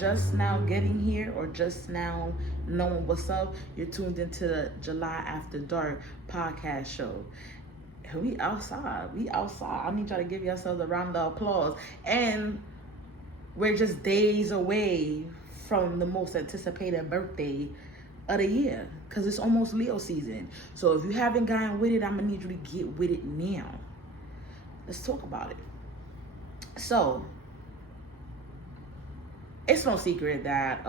Just now getting here or just now knowing what's up, you're tuned into the July After Dark podcast show. We outside. We outside. I need y'all to give yourselves a round of applause. And we're just days away from the most anticipated birthday of the year because it's almost Leo season. So if you haven't gotten with it, I'm going to need you to get with it now. Let's talk about it. So, it's no secret that,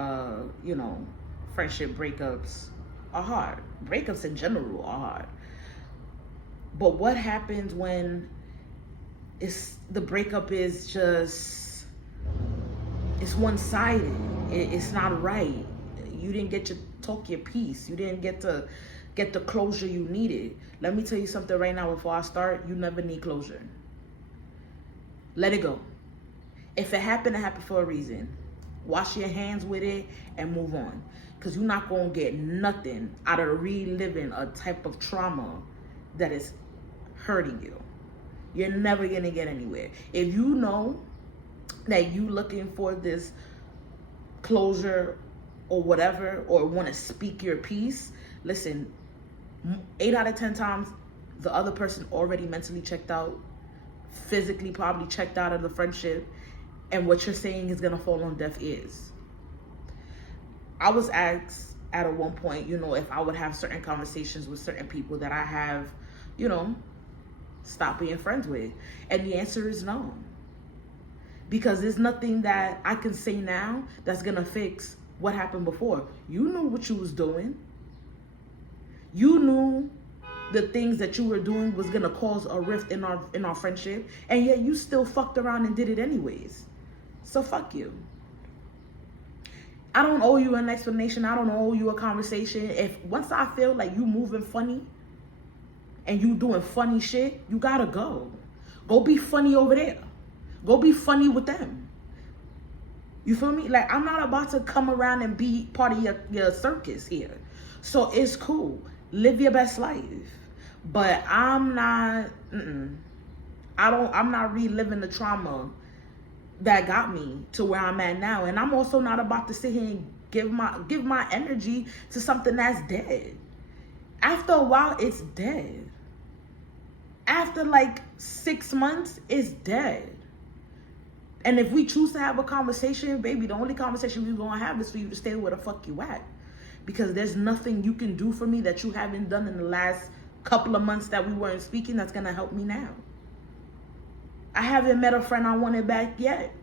friendship breakups are hard. Breakups in general are hard. But what happens when the breakup is just, it's one-sided. It's not right. You didn't get to talk your piece. You didn't get to get the closure you needed. Let me tell you something right now before I start. You never need closure. Let it go. If it happened for a reason. Wash your hands with it and move on. Because you're not going to get nothing out of reliving a type of trauma that is hurting you. You're never going to get anywhere. If you know that you looking for this closure or whatever, or want to speak your piece, listen, 8 out of 10 times, the other person already mentally checked out, physically probably checked out of the friendship, and what you're saying is going to fall on deaf ears. I was asked at one point, if I would have certain conversations with certain people that I have, stopped being friends with. And the answer is no. Because there's nothing that I can say now that's going to fix what happened before. You knew what you was doing. You knew the things that you were doing was going to cause a rift in our friendship. And yet you still fucked around and did it anyways. So fuck you. I don't owe you an explanation. I don't owe you a conversation. If once I feel like you moving funny and you doing funny shit, you gotta go. Go be funny over there. Go be funny with them. You feel me? Like, I'm not about to come around and be part of your circus here. So it's cool. Live your best life. But I'm not, I'm not reliving the trauma that got me to where I'm at now. And I'm also not about to sit here and give my energy to something that's dead. After a while, it's dead. After like 6 months, it's dead. And if we choose to have a conversation, baby, the only conversation we're gonna have is for you to stay where the fuck you at. Because there's nothing you can do for me that you haven't done in the last couple of months that we weren't speaking that's gonna help me now. I haven't met a friend I wanted back yet.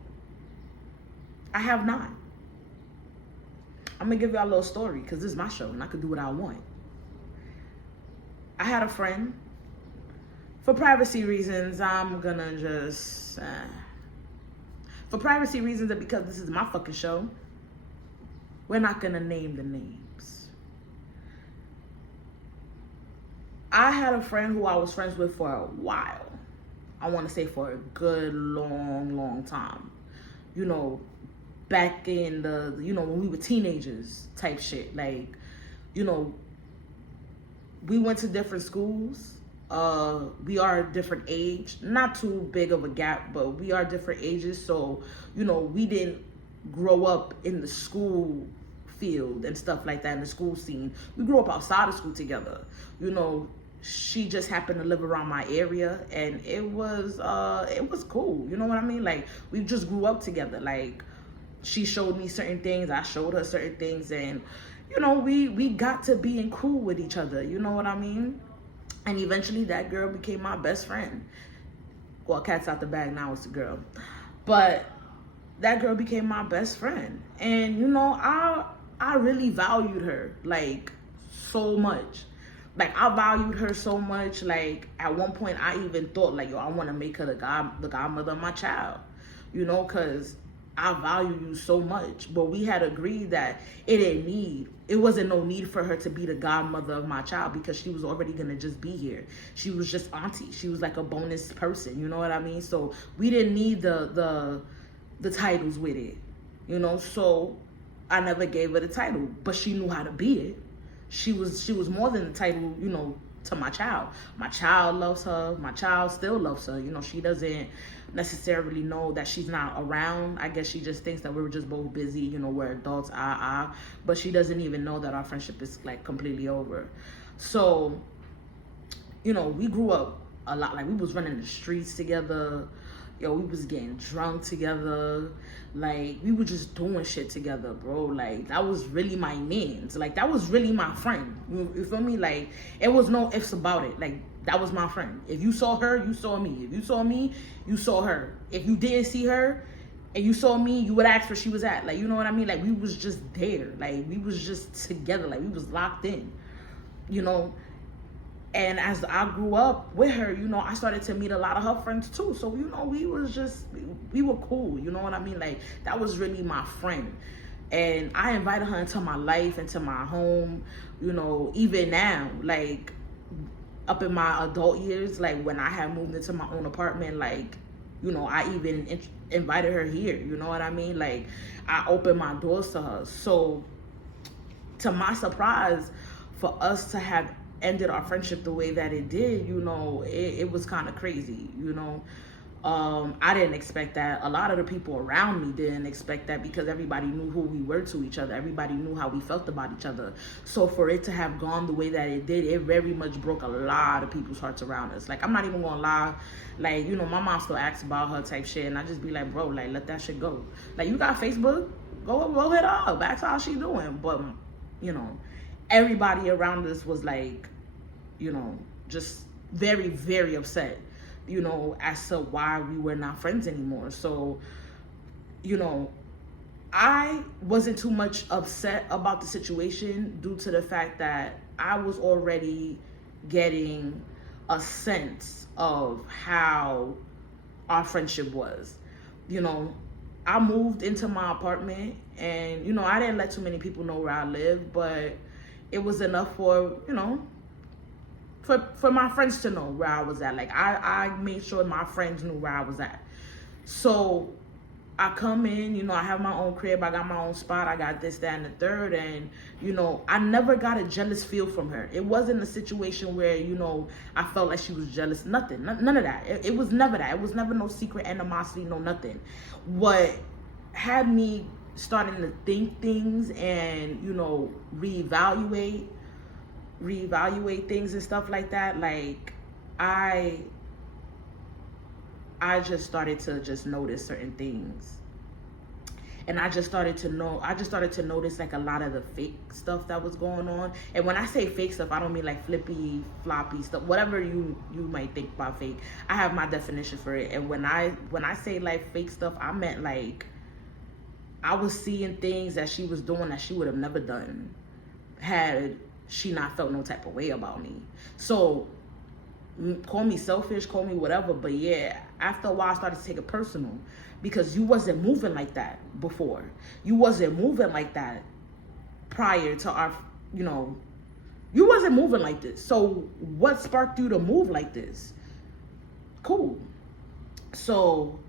I have not. I'm gonna give y'all a little story because this is my show and I can do what I want. I had a friend. For privacy reasons, I'm gonna just... for privacy reasons and because this is my fucking show, we're not gonna name the names. I had a friend who I was friends with for a while. I want to say for a good long time. Back in the, when we were teenagers type shit. Like, we went to different schools. We are a different age. Not too big of a gap, but we are different ages. So, we didn't grow up in the school field and stuff like that, in the school scene. We grew up outside of school together. She just happened to live around my area, and it was cool. You know what I mean? Like, we just grew up together. Like, she showed me certain things, I showed her certain things, and we got to being cool with each other. You know what I mean? And eventually that girl became my best friend. Well, cat's out the bag now, it's a girl. But that girl became my best friend. And I really valued her, like, so much. Like, I valued her so much. Like, at one point, I even thought, like, I want to make her the godmother of my child. Because I value you so much. But we had agreed that it wasn't no need for her to be the godmother of my child because she was already going to just be here. She was just auntie. She was like a bonus person. You know what I mean? So we didn't need the titles with it. So I never gave her the title. But she knew how to be it. She was more than the title, to my child. My child loves her. My child still loves her. You know, she doesn't necessarily know that she's not around. I guess she just thinks that we were just both busy, you know, we're adults, but she doesn't even know that our friendship is like completely over. So, you know, we grew up a lot. Like, we was running the streets together. Yo, we was getting drunk together. Like, we were just doing shit together, bro. Like, that was really my mans. Like, that was really my friend. You feel me? Like, it was no ifs about it. Like, that was my friend. If you saw her, you saw me. If you saw me, you saw her. If you didn't see her and you saw me, you would ask where she was at. Like, you know what I mean? Like, we was just there. Like, we was just together. Like, we was locked in, you know? And as I grew up with her, you know, I started to meet a lot of her friends too. So, you know, we were cool. You know what I mean? Like, that was really my friend. And I invited her into my life, into my home, you know, even now, like, up in my adult years, like, when I had moved into my own apartment, like, you know, I even invited her here. You know what I mean? Like, I opened my doors to her. So, to my surprise, for us to have ended our friendship the way that it did, you know, it was kind of crazy, you know. I didn't expect that. A lot of the people around me didn't expect that, because everybody knew who we were to each other. Everybody knew how we felt about each other. So for it to have gone the way that it did, it very much broke a lot of people's hearts around us. Like, I'm not even gonna lie. Like, you know, my mom still asks about her type shit, and I just be like, bro, like, let that shit go. Like, you got Facebook? Go hit her up. Ask how she doing. But, you know, everybody around us was like, you know, just very, very upset, you know, as to why we were not friends anymore. So, you know, I wasn't too much upset about the situation due to the fact that I was already getting a sense of how our friendship was. You know, I moved into my apartment, and, you know, I didn't let too many people know where I lived, but it was enough for, you know, for my friends to know where I was at. Like, I made sure my friends knew where I was at. So I come in, you know, I have my own crib, I got my own spot, I got this, that, and the third, and, you know, I never got a jealous feel from her. It wasn't a situation where, you know, I felt like she was jealous. Nothing, none of that. It was never that. It was never no secret animosity, no nothing. What had me starting to think things and, you know, reevaluate things and stuff like that, like, I just started to just notice certain things. And I just started to notice, like, a lot of the fake stuff that was going on. And when I say fake stuff, I don't mean like flippy, floppy stuff, whatever you might think about fake. I have my definition for it. And when I say like fake stuff, I meant like, I was seeing things that she was doing that she would have never done had she not felt no type of way about me. So call me selfish, call me whatever, but yeah, after a while I started to take it personal, because you wasn't moving like that before. You wasn't moving like that prior to our, you know, you wasn't moving like this. So what sparked you to move like this? Cool. So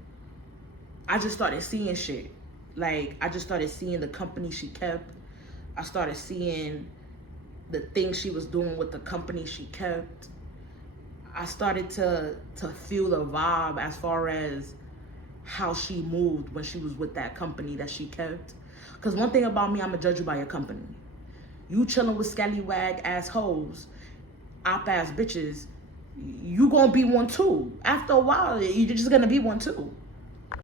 I just started seeing shit. Like, I just started seeing the company she kept. I started seeing the things she was doing with the company she kept. I started to feel the vibe as far as how she moved when she was with that company that she kept. Because one thing about me, I'm going to judge you by your company. You chilling with scallywag ass hoes, op ass bitches, you going to be one too. After a while, you're just going to be one too.